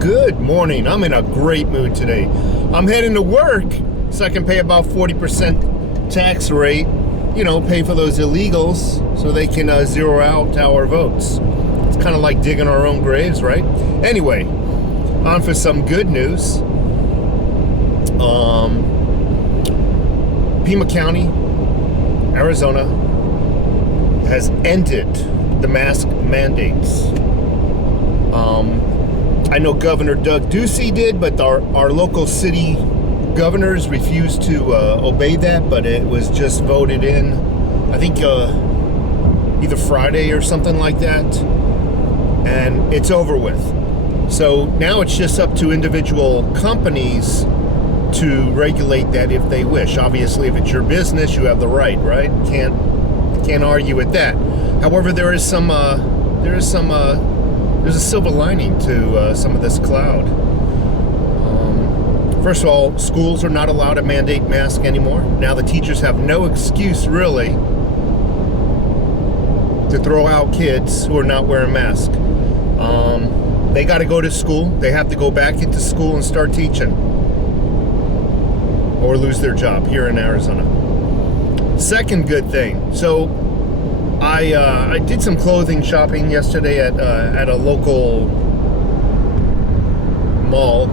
Good morning. I'm in a great mood today. I'm heading to work so I can pay about 40% tax rate, pay for those illegals so they can zero out our votes. It's kind of like digging our own graves, right? Anyway, on for some good news. Pima County, Arizona, has ended the mask mandates. I know Governor Doug Ducey did, but our local city governors refused to obey that, but it was just voted in, I think, either Friday or something like that, and it's over with. So now it's just up to individual companies to regulate that if they wish. Obviously, if it's your business, you have the right? Can't argue with that. However, there's a silver lining to some of this cloud. First of all, schools are not allowed to mandate masks anymore. Now the teachers have no excuse really to throw out kids who are not wearing masks. They got to go to school. They have to go back into school and start teaching, or lose their job here in Arizona. Second good thing. So I did some clothing shopping yesterday at a local mall.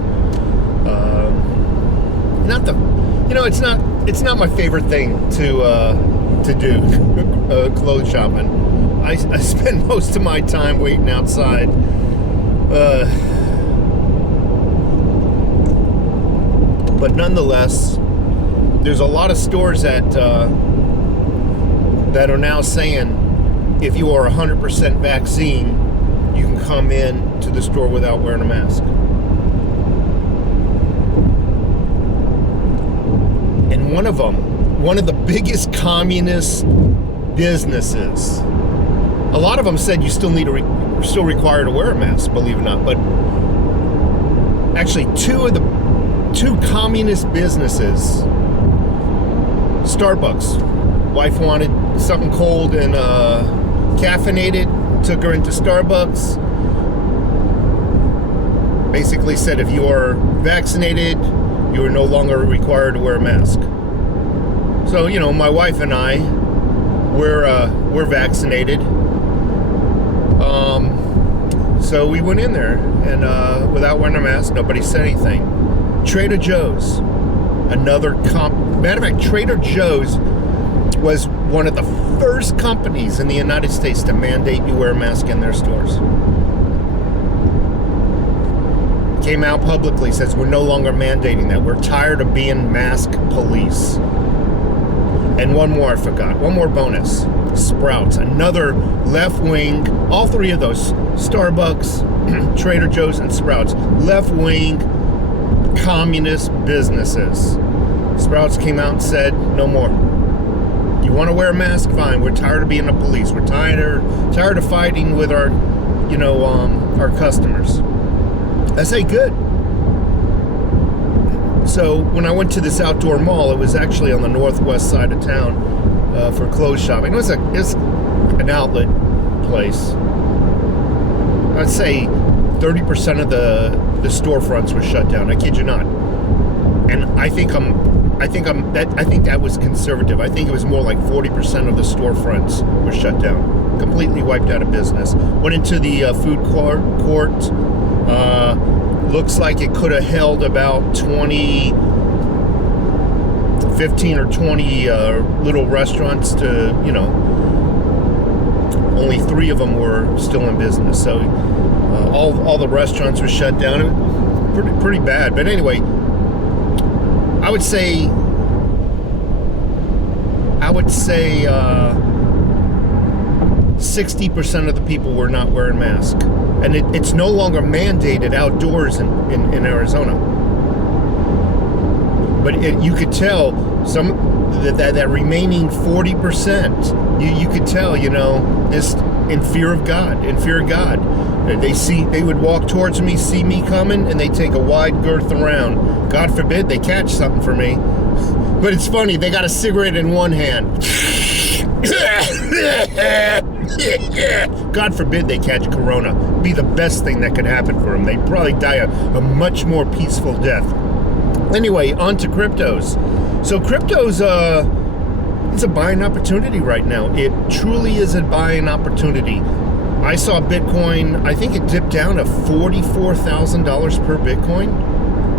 It's not my favorite thing to do, clothes shopping. I spend most of my time waiting outside. But nonetheless, there's a lot of stores that are now saying if you are 100% vaccine, you can come in to the store without wearing a mask. And one of the biggest communist businesses, a lot of them said you still still required to wear a mask, believe it or not. But actually, two communist businesses, Starbucks, wife wanted something cold and caffeinated, took her into Starbucks, basically said if you are vaccinated, you are no longer required to wear a mask. So, my wife and I, we're vaccinated. So we went in there and without wearing a mask, nobody said anything. Trader Joe's, matter of fact, Trader Joe's was one of the first companies in the United States to mandate you wear a mask in their stores. Came out publicly, says we're no longer mandating that. We're tired of being mask police. And one more I forgot. One more bonus. Sprouts, another left-wing, all three of those, Starbucks, Trader Joe's, and Sprouts, left-wing communist businesses. Sprouts came out and said, no more. You want to wear a mask? Fine. We're tired of being the police. We're tired of fighting with our customers. I say good. So when I went to this outdoor mall, it was actually on the northwest side of town for clothes shopping. It's an outlet place. I'd say 30% of the storefronts were shut down. I kid you not. And I think that was conservative. I think it was more like 40% of the storefronts were shut down, completely wiped out of business. Went into the food court. Looks like it could have held about 15 or 20 little restaurants to, only 3 of them were still in business. So all the restaurants were shut down. Pretty bad. But anyway, I would say 60% of the people were not wearing masks. And it's no longer mandated outdoors in Arizona. But you could tell that remaining 40%, you could tell, is in fear of God. They would walk towards me, see me coming, and they take a wide girth around. God forbid they catch something for me. But it's funny, they got a cigarette in one hand. God forbid they catch corona. Be the best thing that could happen for them. They'd probably die a much more peaceful death. Anyway, on to cryptos. So cryptos, it's a buying opportunity right now. It truly is a buying opportunity. I saw Bitcoin, I think it dipped down to $44,000 per Bitcoin.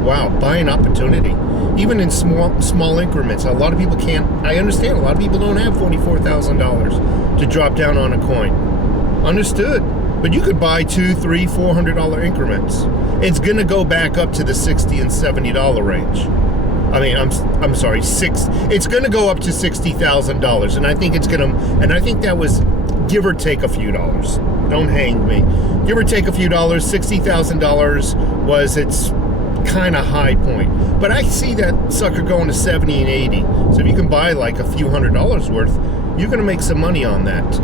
Wow, buying opportunity. Even in small increments. A lot of people can't, I understand, a lot of people don't have $44,000 to drop down on a coin. Understood. But you could buy $200, $300, $400 increments. It's going to go back up to the $60 and $70 range. I mean, I'm sorry, it's going to go up to $60,000, and I think it's going to, and I think that was give or take a few dollars. Don't hang me. Give or take a few dollars. $60,000 was its kind of high point. But I see that sucker going to 70 and 80. So if you can buy like a few $100s worth, you're going to make some money on that.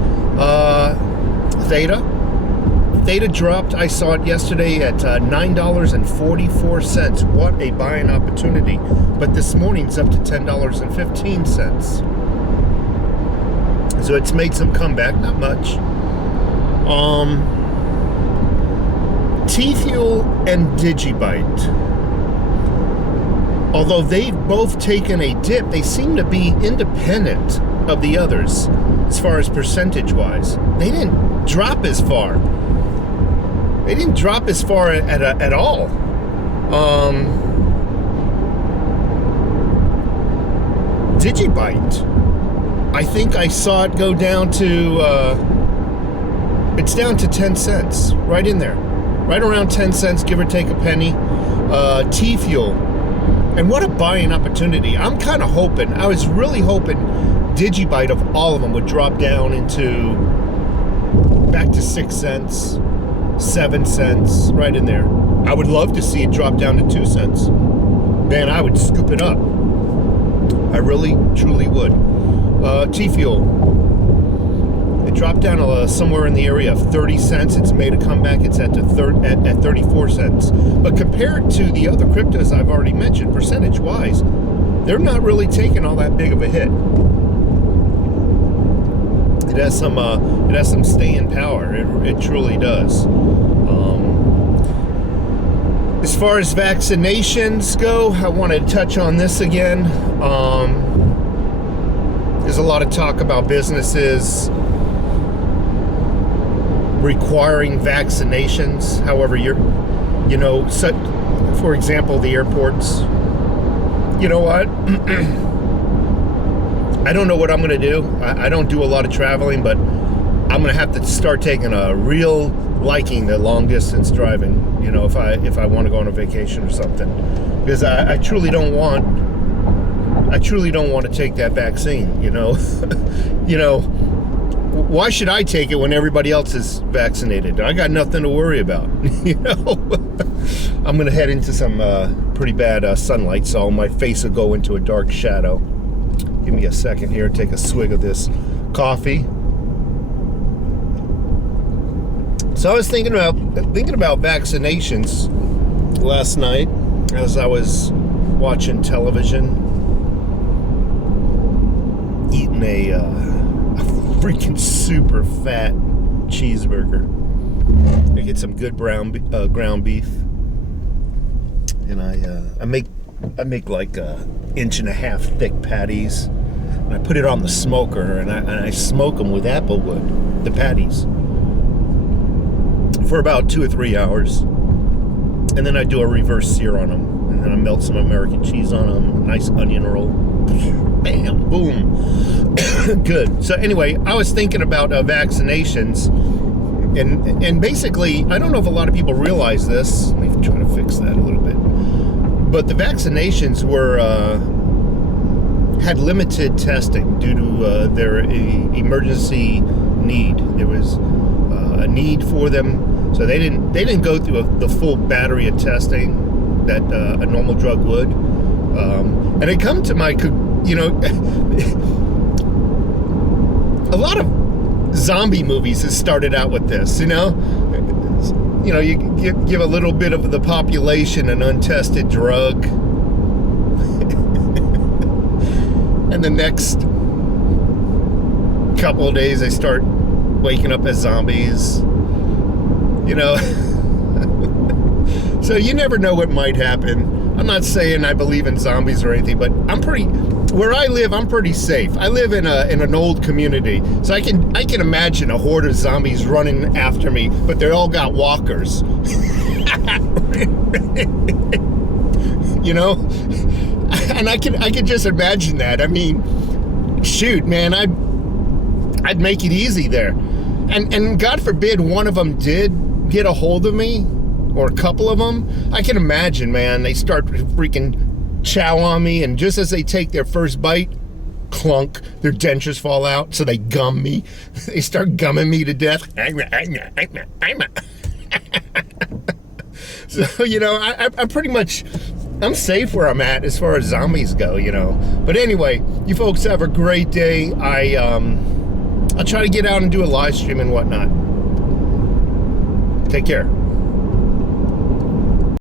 Theta dropped. I saw it yesterday at $9.44. What a buying opportunity. But this morning it's up to $10.15. So it's made some comeback, not much. T-Fuel and Digibyte. Although they've both taken a dip, they seem to be independent of the others as far as percentage-wise. They didn't drop as far. They didn't drop as far at all. Digibyte, I think I saw it go down to, it's down to 10 cents, right in there. Right around 10 cents, give or take a penny. T-Fuel, and what a buying opportunity. I'm kind of hoping, I was really hoping Digibyte of all of them would drop down into, back to 6 cents. 7 cents, right in there. I would love to see it drop down to 2 cents. Man, I would scoop it up. I really, truly would. T-Fuel. It dropped down somewhere in the area of 30 cents. It's made a comeback. It's at 34 cents. But compared to the other cryptos I've already mentioned, percentage-wise, they're not really taking all that big of a hit. It has some staying power. It truly does. As far as vaccinations go, I want to touch on this again. There's a lot of talk about businesses requiring vaccinations. However, for example, the airports. You know what? I don't know what I'm going to do. I don't do a lot of traveling, but I'm going to have to start taking a real liking to long distance driving, if I want to go on a vacation or something, because I truly don't want to take that vaccine, why should I take it when everybody else is vaccinated? I got nothing to worry about, I'm going to head into some pretty bad sunlight, so my face will go into a dark shadow. Give me a second here, take a swig of this coffee. So I was thinking about vaccinations last night as I was watching television, eating a freaking super fat cheeseburger. I get some good ground beef, and I make like 1.5 inch thick patties, and I put it on the smoker, and I smoke them with apple wood, the patties, for about 2 or 3 hours, and then I do a reverse sear on them, and then I melt some American cheese on them, nice onion roll, bam, boom, good. So anyway, I was thinking about vaccinations, and basically, I don't know if a lot of people realize this. Let me try to fix that a little bit. But the vaccinations had limited testing due to their emergency need. There was a need for them, so they didn't go through the full battery of testing that a normal drug would. And it come to my, a lot of zombie movies has started out with this, you give a little bit of the population an untested drug, and the next couple of days they start waking up as zombies. You know, so you never know what might happen. I'm not saying I believe in zombies or anything, but where I live, I'm pretty safe. I live in an old community, so I can imagine a horde of zombies running after me, but they all got walkers. You know, and I can just imagine that. I mean, shoot, man, I'd make it easy there, and God forbid one of them did get a hold of me, or a couple of them. I can imagine, man, they start freaking chow on me, and just as they take their first bite, clunk, their dentures fall out, so they gum me. They start gumming me to death. So, you know, I'm pretty much, I'm safe where I'm at as far as zombies go, you know. But anyway, you folks have a great day. I'll try to get out and do a live stream and whatnot. Take care.